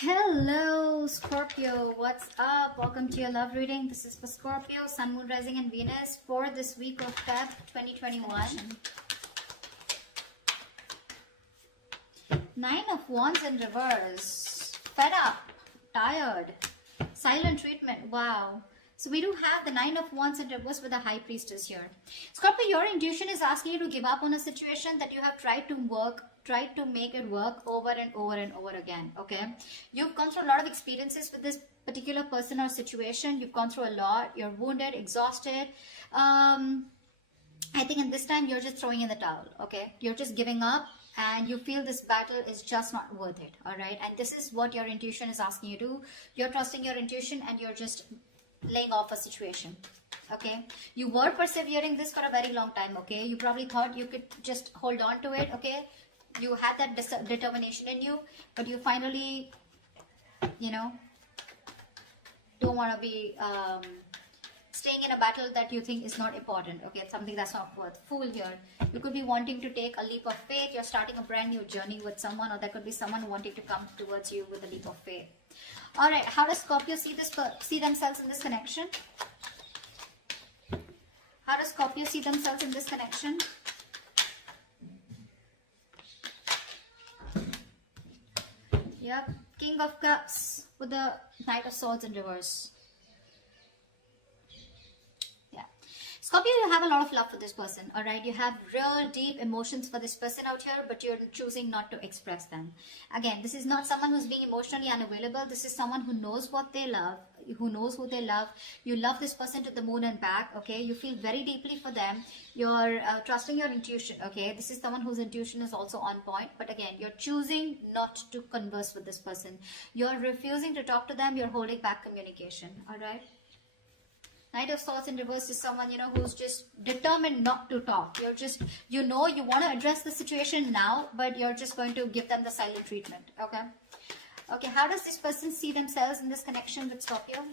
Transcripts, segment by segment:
Hello, Scorpio. What's up? Welcome to your love reading. This is for Scorpio, Sun, Moon, Rising, and Venus for this week of Feb 2021. Nine of Wands in reverse. Fed up, tired, silent treatment. Wow. So we do have the Nine of Wands in reverse with the High Priestess here. Scorpio, your intuition is asking you to give up on a situation that you have tried to make it work over and over and over again. Okay, you've gone through a lot of experiences with this particular person or situation. You've gone through a lot. You're wounded, exhausted. I think in this time you're just throwing in the towel. Okay, you're just giving up and you feel this battle is just not worth it. All right, and this is what your intuition is asking you to do. You're trusting your intuition and you're just laying off a situation. Okay, you were persevering this for a very long time. Okay, you probably thought you could just hold on to it. Okay, you had that determination in you, but you finally, don't want to be staying in a battle that you think is not important. Okay, it's something that's not worth. Fool here. You could be wanting to take a leap of faith. You're starting a brand new journey with someone, or there could be someone wanting to come towards you with a leap of faith. All right, how does Scorpio see themselves in this connection? How does Scorpio see themselves in this connection? Yep, King of Cups with the Knight of Swords in reverse. Yeah, Scorpio, you have a lot of love for this person, all right? You have real deep emotions for this person out here, but you're choosing not to express them. Again, this is not someone who's being emotionally unavailable. This is someone who knows what they love, who knows who they love. You love this person to the moon and back, okay? You feel very deeply for them. You're trusting your intuition, okay? This is someone whose intuition is also on point, but again, you're choosing not to converse with this person. You're refusing to talk to them. You're holding back communication, all right? Knight of Swords in reverse is someone, who's just determined not to talk. You're just, you want to address the situation now, but you're just going to give them the silent treatment, okay? Okay, how does this person see themselves in this connection with Scorpio?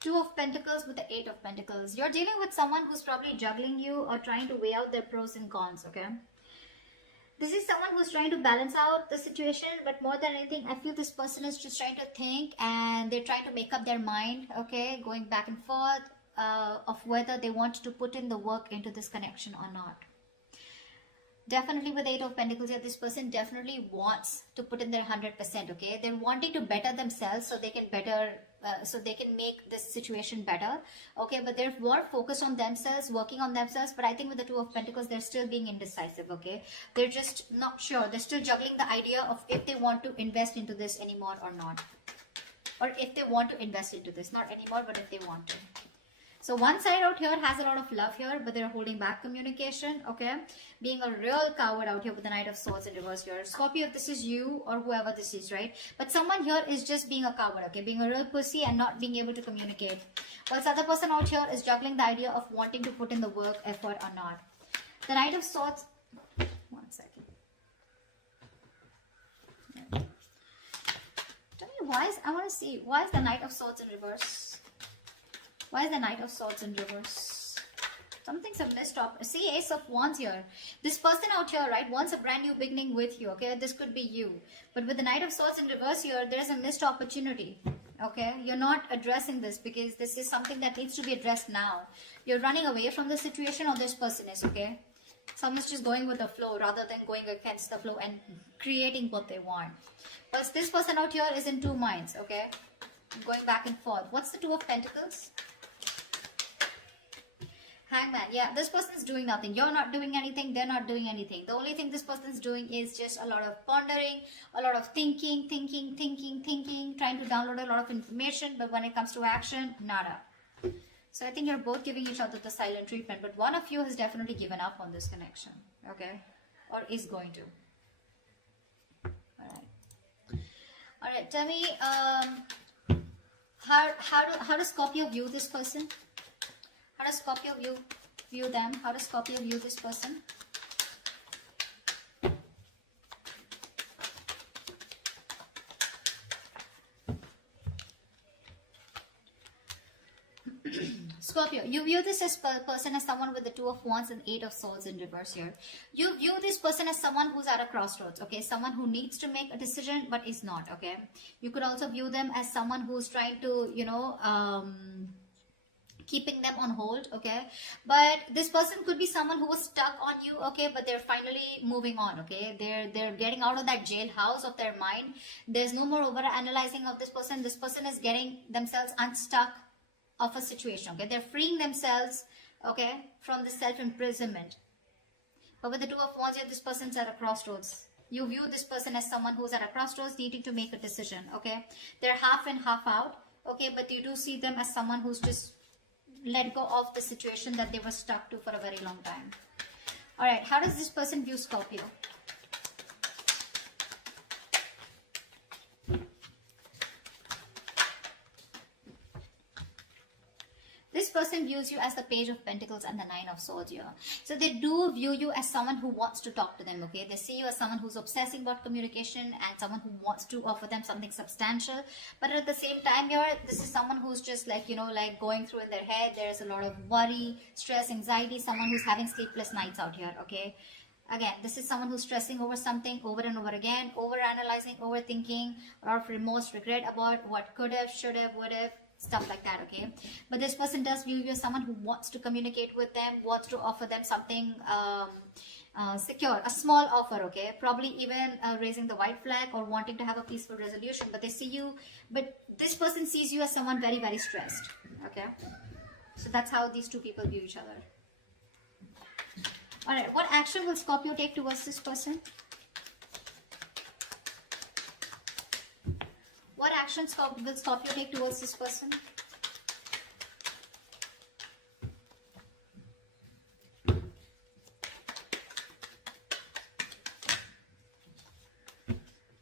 Two of Pentacles with the Eight of Pentacles. You're dealing with someone who's probably juggling you or trying to weigh out their pros and cons, okay? This is someone who's trying to balance out the situation, but more than anything, I feel this person is just trying to think and they're trying to make up their mind, okay? Going back and forth of whether they want to put in the work into this connection or not. Definitely with Eight of Pentacles here, this person definitely wants to put in their 100%, okay? They're wanting to better themselves so they can make this situation better, okay? But they're more focused on themselves, working on themselves. But I think with the Two of Pentacles, they're still being indecisive, okay? They're just not sure. They're still juggling the idea of if they want to invest into this anymore or not. Or if they want to invest into this, not anymore, but if they want to. So one side out here has a lot of love here, but they're holding back communication, okay? Being a real coward out here with the Knight of Swords in reverse here. Scorpio, if this is you or whoever this is, right? But someone here is just being a coward, okay? Being a real pussy and not being able to communicate. While this other person out here is juggling the idea of wanting to put in the work, effort or not. The Knight of Swords... One second. Tell me why is the Knight of Swords in reverse? Why is the Knight of Swords in reverse? Something's a missed up. See, Ace of Wands here. This person out here, right, wants a brand new beginning with you, okay? This could be you. But with the Knight of Swords in reverse here, there is a missed opportunity, okay? You're not addressing this because this is something that needs to be addressed now. You're running away from the situation, or this person is, okay? Someone's just going with the flow rather than going against the flow and creating what they want. But this person out here is in two minds, okay? Going back and forth. What's the Two of Pentacles? Hangman, yeah, this person's doing nothing. You're not doing anything, they're not doing anything. The only thing this person's doing is just a lot of pondering, a lot of thinking, trying to download a lot of information, but when it comes to action, nada. So I think you're both giving each other the silent treatment, but one of you has definitely given up on this connection, okay? Or is going to. Alright, tell me, how does Scorpio view this person? How does Scorpio view them? How does Scorpio view this person? Scorpio, Scorpio, you view this person as someone with the Two of Wands and Eight of Swords in reverse here. You view this person as someone who's at a crossroads, okay? Someone who needs to make a decision but is not, okay? You could also view them as someone who's trying to, keeping them on hold, okay? But this person could be someone who was stuck on you, okay? But they're finally moving on, okay? They're getting out of that jailhouse of their mind. There's no more over analyzing of this person. This person is getting themselves unstuck of a situation, okay? They're freeing themselves, okay, from the self-imprisonment. But with the Two of Wands here, this person's at a crossroads. You view this person as someone who's at a crossroads needing to make a decision, okay? They're half in, half out, okay? But you do see them as someone who's just let go of the situation that they were stuck to for a very long time. All right, how does this person view Scorpio? This person views you as the Page of Pentacles and the Nine of Swords here. So they do view you as someone who wants to talk to them, okay? They see you as someone who's obsessing about communication and someone who wants to offer them something substantial. But at the same time here, this is someone who's just like, like going through in their head. There's a lot of worry, stress, anxiety, someone who's having sleepless nights out here, okay? Again, this is someone who's stressing over something over and over again, over-analyzing, overthinking, or remorse, regret about what could have, should have, would have, stuff like that, okay? But this person does view you as someone who wants to communicate with them, wants to offer them something secure, a small offer, okay? Probably even raising the white flag or wanting to have a peaceful resolution. But they see you, but this person sees you as someone very, very stressed, okay? So that's how these two people view each other. All right, what action will Scorpio take towards this person? What action will Scorpio take towards this person?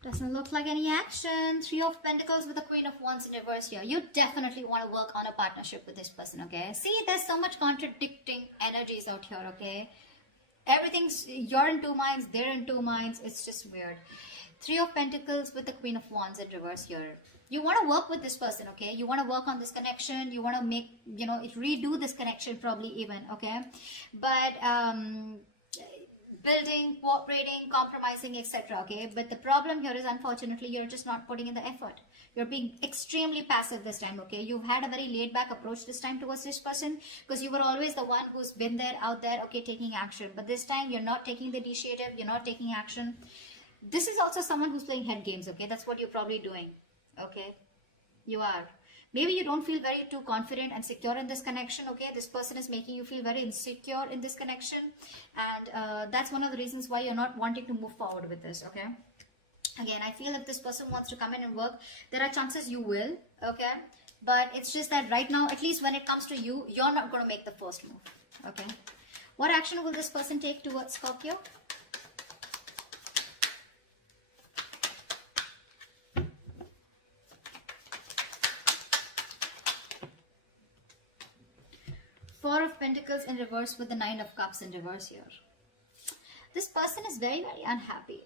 Doesn't look like any action. Three of Pentacles with the Queen of Wands in reverse here. You definitely want to work on a partnership with this person, okay? See, there's so much contradicting energies out here, okay? Everything's, you're in two minds, they're in two minds. It's just weird. Three of Pentacles with the Queen of Wands in reverse here. You want to work with this person, okay? You want to work on this connection. You want to make, redo this connection probably even, okay? But building, cooperating, compromising, etc., okay? But the problem here is, unfortunately, you're just not putting in the effort. You're being extremely passive this time, okay? You've had a very laid-back approach this time towards this person because you were always the one who's been there, out there, okay, taking action. But this time, you're not taking the initiative. You're not taking action. This is also someone who's playing head games, okay? That's what you're probably doing, okay? You are. Maybe you don't feel very too confident and secure in this connection, okay? This person is making you feel very insecure in this connection. And that's one of the reasons why you're not wanting to move forward with this, okay? Again, I feel if this person wants to come in and work, there are chances you will, okay? But it's just that right now, at least when it comes to you, you're not going to make the first move, okay? What action will this person take towards Scorpio? Four of Pentacles in reverse with the Nine of Cups in reverse here. This person is very, very unhappy.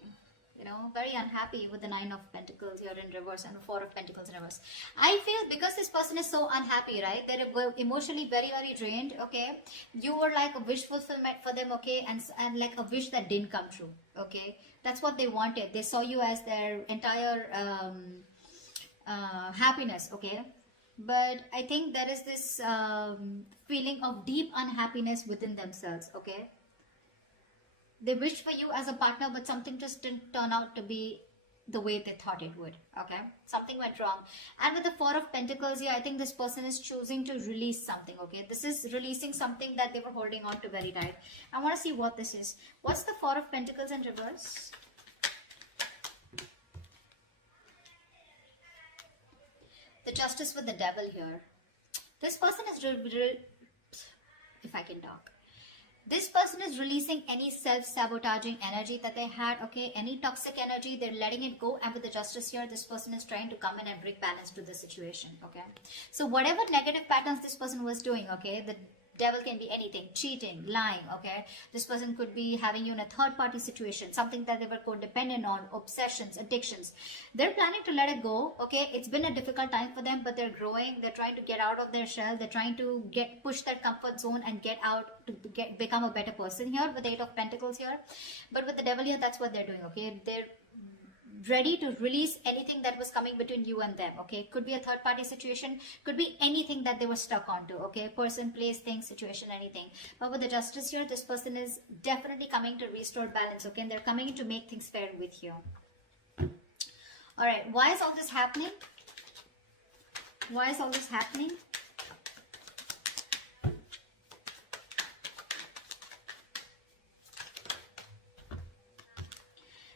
Very unhappy with the Nine of Pentacles here in reverse and Four of Pentacles in reverse. I feel because this person is so unhappy, right? They're emotionally very, very drained, okay? You were like a wish fulfillment for them, okay? And like a wish that didn't come true, okay? That's what they wanted. They saw you as their entire happiness, okay? But I think there is this feeling of deep unhappiness within themselves, okay? They wished for you as a partner, but something just didn't turn out to be the way they thought it would, okay? Something went wrong. And with the Four of Pentacles here, I think this person is choosing to release something, okay? This is releasing something that they were holding on to very tight. I want to see what this is. What's the Four of Pentacles in reverse? The Justice with the Devil here. This person is, if I can talk. This person is releasing any self-sabotaging energy that they had, okay? Any toxic energy, they're letting it go. And with the Justice here, this person is trying to come in and bring balance to the situation, okay? So whatever negative patterns this person was doing, okay? Devil can be anything: cheating, lying, okay? This person could be having you in a third party situation, something that they were codependent on, obsessions, addictions. They're planning to let it go, okay? It's been a difficult time for them, but they're growing. They're trying to get out of their shell. They're trying to push their comfort zone and get out to become a better person here with the Eight of Pentacles here. But with the Devil here, that's what they're doing, okay? They're ready to release anything that was coming between you and them, okay? Could be a third party situation, could be anything that they were stuck onto, okay? Person, place, thing, situation, anything. But with the Justice here, this person is definitely coming to restore balance, okay? And they're coming in to make things fair with you. All right, why is all this happening? Why is all this happening?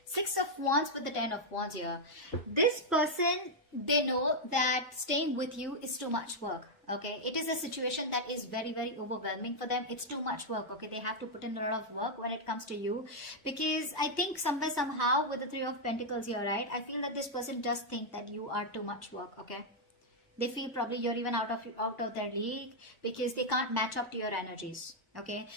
Six of Wands with the Ten of Wands here. This person, they know that staying with you is too much work, okay? It is a situation that is very, very overwhelming for them. It's too much work, okay? They have to put in a lot of work when it comes to you, because I think somewhere, somehow, with the Three of Pentacles here, right, I feel that this person does think that you are too much work, okay? They feel probably you're even out of their league, because they can't match up to your energies, okay?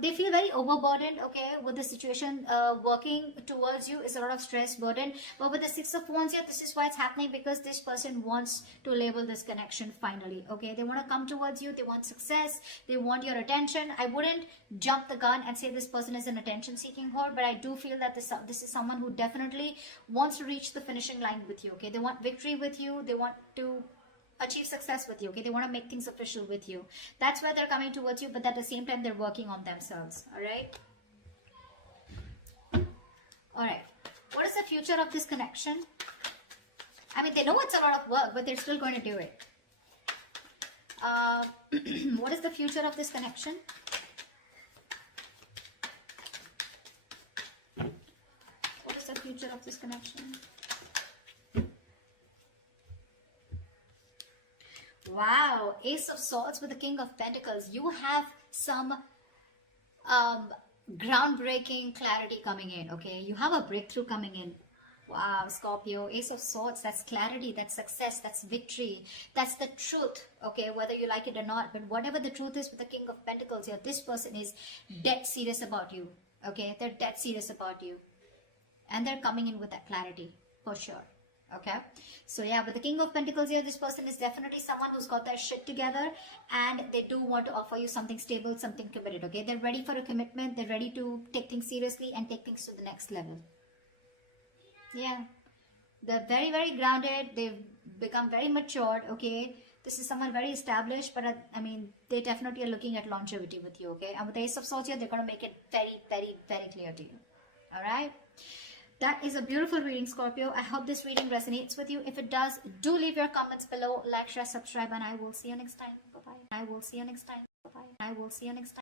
They feel very overburdened, okay, with the situation. Working towards you is a lot of stress, burden. But with the Six of Wands here, this is why it's happening, because this person wants to label this connection finally, okay? They want to come towards you. They want success. They want your attention. I wouldn't jump the gun and say this person is an attention seeking whore, but I do feel that this is someone who definitely wants to reach the finishing line with you, okay? They want victory with you. They want to achieve success with you, okay? They want to make things official with you. That's why they're coming towards you, but at the same time, they're working on themselves, all right? All right. What is the future of this connection? I mean, they know it's a lot of work, but they're still going to do it. What is the future of this connection? What is the future of this connection? Wow, Ace of Swords with the King of Pentacles. You have some groundbreaking clarity coming in, okay? You have a breakthrough coming in. Wow, Scorpio, Ace of Swords, that's clarity, that's success, that's victory, that's the truth, okay? Whether you like it or not, but whatever the truth is with the King of Pentacles here, this person is dead serious about you, okay? They're dead serious about you. And they're coming in with that clarity, for sure. Okay, so yeah, with the King of Pentacles here, this person is definitely someone who's got their shit together, and they do want to offer you something stable, something committed, okay? They're ready for a commitment. They're ready to take things seriously and take things to the next level. Yeah, they're very, very grounded. They've become very matured, okay? This is someone very established, but I mean, they definitely are looking at longevity with you, okay? And with the Ace of Swords here, they're going to make it very, very, very clear to you. All right? That is a beautiful reading, Scorpio. I hope this reading resonates with you. If it does, do leave your comments below, like, share, subscribe, and I will see you next time. Bye-bye. I will see you next time. Bye-bye. I will see you next time.